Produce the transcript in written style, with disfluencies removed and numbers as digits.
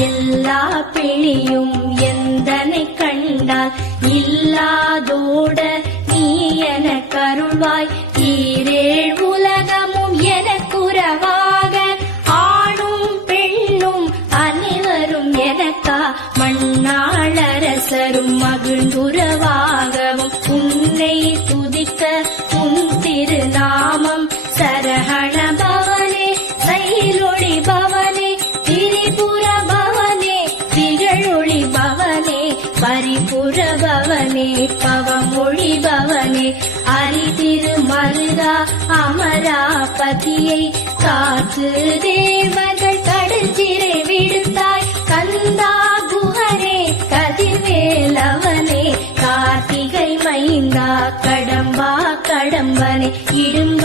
எல்லா பிணியும் எந்தனை கண்டால் இல்லாதோட நீ என கருள்வாய். ஈரேழ் உலகமும் எனக்குறவாக ஆணும் பெண்ணும் அனைவரும் எனக்கா மண்ணாளரசரும் மகிழ்ந்துறவாகவும் உன்னை துதிக்க உன் திருநாமம் சரஹண பவனே சைலொளி பவனே திரிபுர பவனே திகழொளி பவனே பரிபுர பவனே பவமொழி பவனே அரிதிரு மருதா அமராபதியை காத்து தேவர்கள் கடுஞ்சிறை விடுத்தாய். கந்தா குஹரே கதிர்வேலவனே கார்த்திகை மைந்தா கடம்பா கடம்பனே இடும்